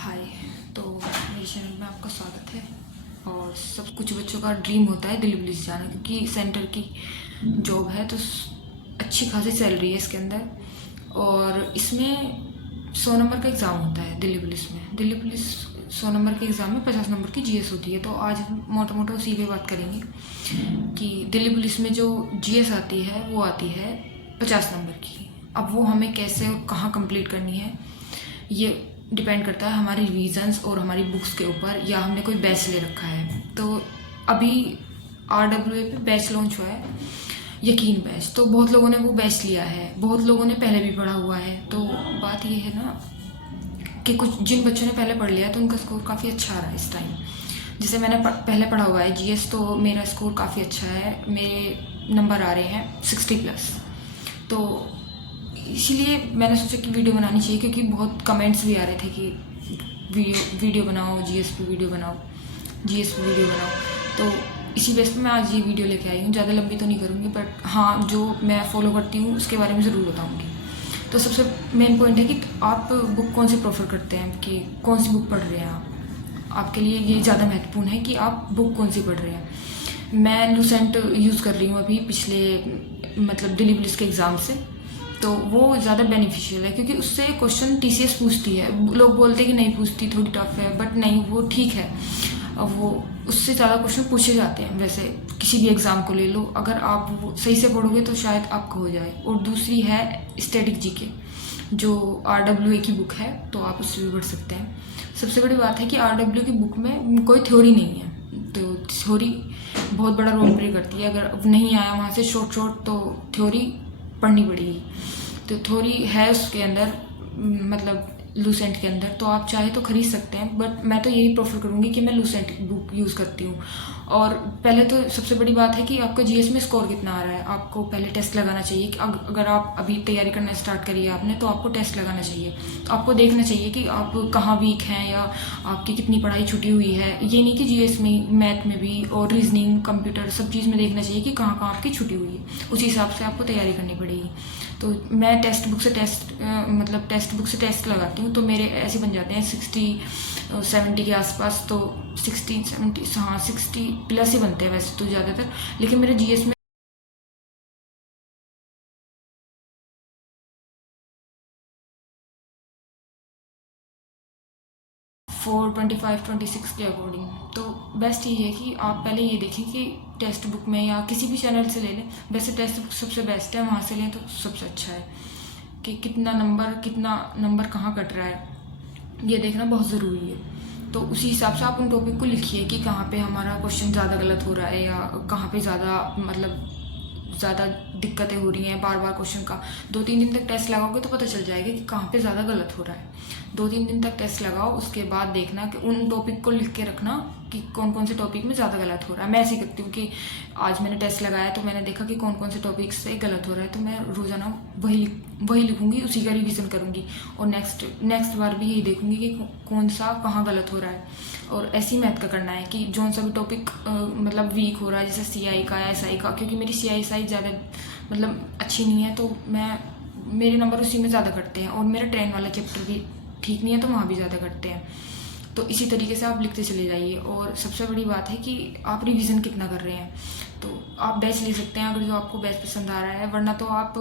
हाय। तो मेरे चैनल में आपका स्वागत है। और सब कुछ बच्चों का ड्रीम होता है दिल्ली पुलिस जाना, क्योंकि सेंटर की जॉब है तो अच्छी खासी सैलरी है इसके अंदर। और इसमें 100 नंबर का एग्ज़ाम होता है दिल्ली पुलिस में। दिल्ली पुलिस 100 नंबर के एग्ज़ाम में 50 नंबर की जीएस होती है। तो आज हम मोटा मोटा उसी पे बात करेंगे कि दिल्ली पुलिस में जो जीएस आती है वो आती है 50 नंबर की। अब वो हमें कैसे और कहाँ कंप्लीट करनी है ये डिपेंड करता है हमारे रिविजन्स और हमारी बुक्स के ऊपर, या हमने कोई बैच ले रखा है। तो अभी RWA पे बैच लॉन्च हुआ है, यकीन बैच। तो बहुत लोगों ने वो बैच लिया है, बहुत लोगों ने पहले भी पढ़ा हुआ है। तो बात ये है ना कि कुछ जिन बच्चों ने पहले पढ़ लिया तो उनका स्कोर काफ़ी अच्छा आ रहा है इस टाइम। जैसे मैंने पहले पढ़ा हुआ है जीएस, तो मेरा स्कोर काफ़ी अच्छा है। मेरे नंबर आ रहे हैं 60+। तो इसीलिए मैंने सोचा कि वीडियो बनानी चाहिए, क्योंकि बहुत कमेंट्स भी आ रहे थे कि वीडियो बनाओ, जीएस पे वीडियो बनाओ, जीएस पे वीडियो बनाओ। तो इसी बेस पे मैं आज ये वीडियो लेके आई हूँ। ज़्यादा लंबी तो नहीं करूँगी, बट हाँ, जो मैं फॉलो करती हूँ उसके बारे में ज़रूर बताऊँगी। तो सबसे मेन पॉइंट है कि आप बुक कौन सी प्रेफर करते हैं, कि कौन सी बुक पढ़ रहे हैं आप। आपके लिए ये ज़्यादा महत्वपूर्ण है कि आप बुक कौन सी पढ़ रहे हैं। मैं लूसेंट यूज़ कर रही हूँ अभी पिछले दिल्ली पुलिस के एग्ज़ाम से। तो वो ज़्यादा बेनिफिशियल है, क्योंकि उससे क्वेश्चन टीसीएस पूछती है। लोग बोलते हैं कि नहीं पूछती, थोड़ी टफ है, बट नहीं, वो ठीक है। अब वो उससे ज़्यादा क्वेश्चन पूछे जाते हैं। वैसे किसी भी एग्ज़ाम को ले लो, अगर आप वो सही से पढ़ोगे तो शायद आपका हो जाए। और दूसरी है स्टैटिक जीके, जो RWA की बुक है, तो आप उससे भी पढ़ सकते हैं। सबसे बड़ी बात है कि RWA की बुक में कोई थ्योरी नहीं है, तो थ्योरी बहुत बड़ा रोल प्ले करती है। अगर नहीं आया वहाँ से शॉर्ट तो थ्योरी पढ़नी पड़ेगी। तो थ्योरी है उसके अंदर, लूसेंट के अंदर। तो आप चाहे तो खरीद सकते हैं, बट मैं तो यही प्रेफर करूँगी कि मैं लूसेंट बुक यूज़ करती हूँ। और पहले तो सबसे बड़ी बात है कि आपका जीएस में स्कोर कितना आ रहा है। आपको पहले टेस्ट लगाना चाहिए कि अगर आप अभी तैयारी करना स्टार्ट करिए आपने, तो आपको टेस्ट लगाना चाहिए। तो आपको देखना चाहिए कि आप कहाँ वीक हैं, या आपकी कितनी पढ़ाई छुटी हुई है। ये नहीं कि जीएस में, मैथ में भी, और रीजनिंग, कंप्यूटर, सब चीज़ में देखना चाहिए कि कहाँ कहाँ आपकी छुटी हुई है। उसी हिसाब से आपको तैयारी करनी पड़ेगी। तो मैं टेस्ट बुक से टेस्ट लगाती हूँ, तो मेरे ऐसे बन जाते हैं 60-70 के आसपास। तो 60-70, हाँ 60+ ही बनते हैं वैसे तो ज़्यादातर। लेकिन मेरे जीएस में 425-26 के अकॉर्डिंग। तो बेस्ट ये है कि आप पहले ये देखें कि टेक्स्ट बुक में या किसी भी चैनल से ले लें। वैसे टेक्स्ट बुक सबसे बेस्ट है, वहाँ से लें तो सबसे अच्छा है कि कितना नंबर कहाँ कट रहा है, ये देखना बहुत ज़रूरी है। तो उसी हिसाब से आप उन टॉपिक को लिखिए कि कहाँ पे हमारा क्वेश्चन ज़्यादा गलत हो रहा है, या कहाँ पे ज़्यादा दिक्कतें हो रही हैं। बार बार क्वेश्चन का 2-3 दिन तक टेस्ट लगाओगे तो पता चल जाएगा कि कहाँ पे ज़्यादा गलत हो रहा है। 2-3 दिन तक टेस्ट लगाओ, उसके बाद देखना कि उन टॉपिक को लिख के रखना कि कौन कौन से टॉपिक में ज़्यादा गलत हो रहा है। मैं ऐसे करती हूँ कि आज मैंने टेस्ट लगाया तो मैंने देखा कि कौन कौन से टॉपिक से गलत हो रहा है, तो मैं रोज़ाना वही लिखूँगी, उसी का रिवीजन करूँगी। और नेक्स्ट बार भी यही देखूँगी कि कौन सा कहाँ गलत हो रहा है। और ऐसी मैथ का करना है कि जो सा भी टॉपिक वीक हो रहा है, जैसे सीआई का या एसआई का, क्योंकि मेरी सीआई एसआई ज़्यादा अच्छी नहीं है, तो मेरे नंबर उसी में ज़्यादा कटते हैं। और मेरा ट्रेन वाला चैप्टर भी ठीक नहीं है, तो वहाँ भी ज़्यादा कटते हैं। तो इसी तरीके से आप लिखते चले जाइए। और सबसे बड़ी बात है कि आप रिवीजन कितना कर रहे हैं। तो आप बैच ले सकते हैं अगर जो आपको बैच पसंद आ रहा है, वरना तो आप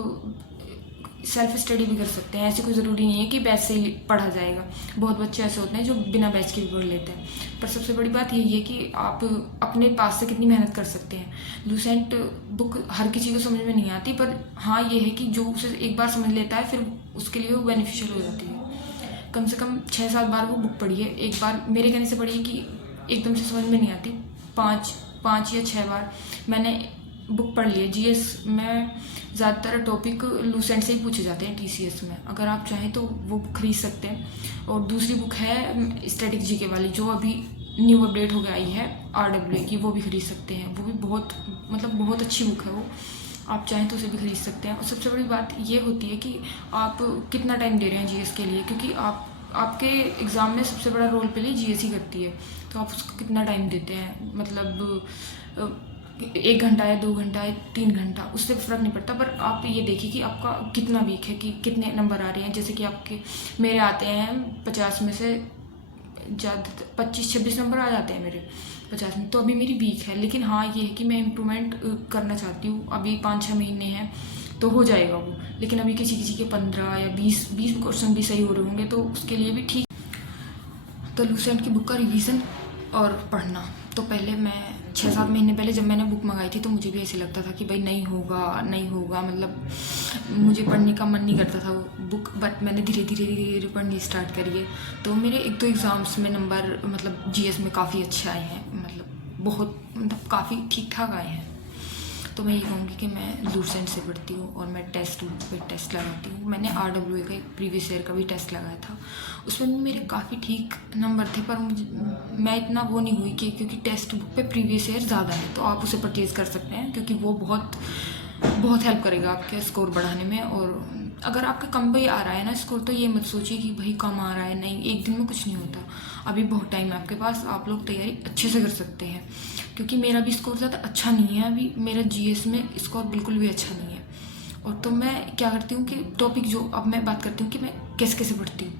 सेल्फ स्टडी भी कर सकते हैं। ऐसी कोई ज़रूरी नहीं है कि बैच से ही पढ़ा जाएगा। बहुत बच्चे ऐसे होते हैं जो बिना बैच के भी पढ़ लेते हैं। पर सबसे बड़ी बात यही है कि आप अपने पास से कितनी मेहनत कर सकते हैं। लूसेंट बुक हर किसी को समझ में नहीं आती, पर हाँ ये है कि जो उसे एक बार समझ लेता है फिर उसके लिए वो बेनिफिशियल हो जाती है। कम से कम 6-7 बार वो बुक पढ़िए। एक बार मेरे कहने से पढ़िए कि एकदम से समझ में नहीं आती। 5 या 6 बार मैंने बुक पढ़ ली है। जीएस में ज़्यादातर टॉपिक लूसेंट से ही पूछे जाते हैं टीसीएस में। अगर आप चाहें तो वो बुक खरीद सकते हैं। और दूसरी बुक है स्टैटिक जीके वाली, जो अभी न्यू अपडेट हो गई आई है RWA की, वो भी खरीद सकते हैं। वो भी बहुत अच्छी बुक है वो। आप चाहें तो उसे भी खरीद सकते हैं। और सबसे बड़ी बात ये होती है कि आप कितना टाइम दे रहे हैं जीएस के लिए, क्योंकि आपके एग्ज़ाम में सबसे बड़ा रोल प्ले जीएस ही करती है। तो आप उसको कितना टाइम देते हैं, 1 घंटा या 2 घंटा या 3 घंटा, उससे फ़र्क नहीं पड़ता। पर आप ये देखिए कि आपका कितना वीक है, कि कितने नंबर आ रहे हैं। जैसे कि मेरे आते हैं 50 में से ज़्यादा 25-26 नंबर आ जाते हैं मेरे 50 में, तो अभी मेरी वीक है। लेकिन हाँ ये है कि मैं इम्प्रूवमेंट करना चाहती हूँ। अभी 5-6 महीने हैं तो हो जाएगा वो। लेकिन अभी किसी किसी के 15 या 20 क्वेश्चन भी सही हो रहे होंगे, तो उसके लिए भी ठीक। तो लूसेंट की बुक का रिवीजन और पढ़ना। तो पहले मैं 6-7 महीने पहले जब मैंने बुक मंगाई थी तो मुझे भी ऐसे लगता था कि भाई नहीं होगा, मतलब मुझे पढ़ने का मन नहीं करता था वो बुक। बट मैंने धीरे धीरे पढ़नी स्टार्ट करी है। तो मेरे 1-2 एग्ज़ाम्स में नंबर मतलब जीएस में काफ़ी अच्छे आए हैं, मतलब काफ़ी ठीक ठाक आए हैं। तो मैं ये कहूँगी कि मैं लूसेंट से पढ़ती हूँ और मैं टेस्ट बुक पे टेस्ट लगाती हूँ। मैंने RWA का एक प्रीवियस ईयर का भी टेस्ट लगाया था, उसमें भी मेरे काफ़ी ठीक नंबर थे। पर मैं इतना वो नहीं हुई कि, क्योंकि टेस्ट बुक पे प्रीवियस ईयर ज़्यादा है, तो आप उसे परचेज़ कर सकते हैं क्योंकि वो बहुत हेल्प करेगा आपके स्कोर बढ़ाने में। और अगर आपका कम भी आ रहा है ना स्कोर, तो ये मत सोचिए कि भाई कम आ रहा है, नहीं, एक दिन में कुछ नहीं होता। अभी बहुत टाइम है आपके पास, आप लोग तैयारी अच्छे से कर सकते हैं। क्योंकि मेरा भी स्कोर ज़्यादा अच्छा नहीं है, अभी मेरा जीएस में स्कोर बिल्कुल भी अच्छा नहीं है। और तो मैं क्या करती हूँ कि टॉपिक जो अब मैं बात करती हूँ कि मैं कैसे पढ़ती हूँ,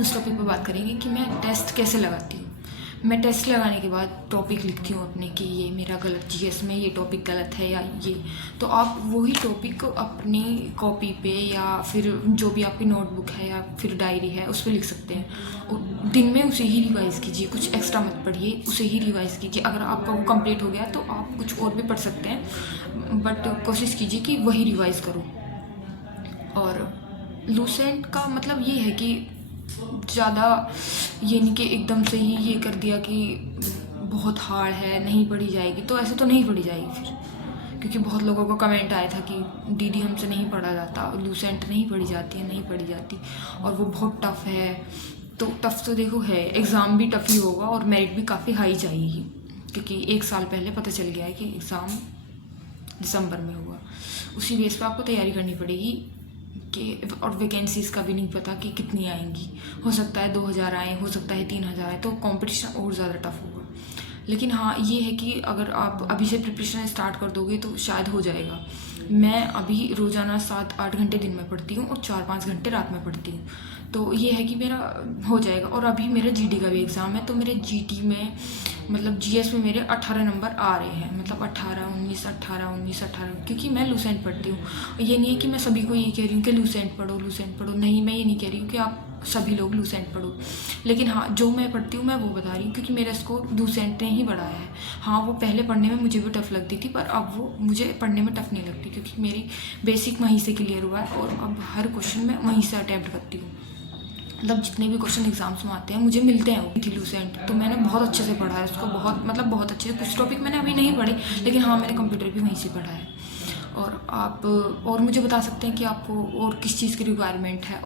उस टॉपिक पर बात करेंगे कि मैं टेस्ट कैसे लगाती हूँ। मैं टेस्ट लगाने के बाद टॉपिक लिखती हूँ अपने कि ये मेरा गलत जीएस में ये टॉपिक गलत है या ये। तो आप वही टॉपिक अपनी कॉपी पे या फिर जो भी आपकी नोटबुक है या फिर डायरी है उस पर लिख सकते हैं। और दिन में उसे ही रिवाइज़ कीजिए, कुछ एक्स्ट्रा मत पढ़िए, उसे ही रिवाइज़ कीजिए। अगर आपका वो कंप्लीट हो गया तो आप कुछ और भी पढ़ सकते हैं, बट कोशिश कीजिए कि वही रिवाइज़ करो। और लूसेंट का मतलब ये है कि ज़्यादा ये नहीं कि एकदम से ही ये कर दिया कि बहुत हार्ड है, नहीं पढ़ी जाएगी, तो ऐसे तो नहीं पढ़ी जाएगी फिर। क्योंकि बहुत लोगों का कमेंट आया था कि दीदी हमसे नहीं पढ़ा जाता, लूसेंट नहीं पढ़ी जाती और वो बहुत टफ़ है। तो टफ़ तो देखो है, एग्ज़ाम भी टफ़ ही होगा और मेरिट भी काफ़ी हाई जाएगी, क्योंकि 1 साल पहले पता चल गया है कि एग्ज़ाम दिसंबर में होगा। उसी बेस पर आपको तैयारी करनी पड़ेगी कि, और वैकेंसीज़ का भी नहीं पता कि कितनी आएंगी। हो सकता है 2000 आए, हो सकता है 3000 आए, तो कंपटीशन और ज़्यादा टफ होगा। लेकिन हाँ ये है कि अगर आप अभी से प्रिपरेशन स्टार्ट कर दोगे तो शायद हो जाएगा। मैं अभी रोज़ाना 7-8 घंटे दिन में पढ़ती हूँ और 4-5 घंटे रात में पढ़ती हूँ, तो ये है कि मेरा हो जाएगा। और अभी मेरा जीडी का भी एग्ज़ाम है, तो मेरे जीडी में मतलब जीएस में मेरे 18 नंबर आ रहे हैं, मतलब 18-19, क्योंकि मैं लूसेंट पढ़ती हूँ। ये नहीं है कि मैं सभी को ये कह रही हूँ कि लूसेंट पढ़ो। नहीं, मैं ये नहीं कह रही हूँ कि आप सभी लोग लूसेंट पढ़ो। लेकिन हाँ जो मैं पढ़ती हूँ मैं वो बता रही हूँ, क्योंकि मेरा स्कोर लूसेंट ने ही बढ़ाया है। हाँ वो पहले पढ़ने में मुझे भी टफ़ लगती थी, पर अब वो मुझे पढ़ने में टफ़ नहीं लगती, क्योंकि मेरी बेसिक वहीं से क्लियर हुआ है और अब हर क्वेश्चन मैं वहीं से अटैम्प्ट करती हूँ। मतलब जितने भी क्वेश्चन एग्जाम्स में आते हैं मुझे मिलते हैं वो थी लूसेंट, तो मैंने बहुत अच्छे से पढ़ा है उसको, बहुत अच्छे से। कुछ टॉपिक मैंने अभी नहीं पढ़े, लेकिन हाँ मैंने कंप्यूटर भी वहीं से पढ़ा है। और आप और मुझे बता सकते हैं कि आपको और किस चीज़ की रिक्वायरमेंट है।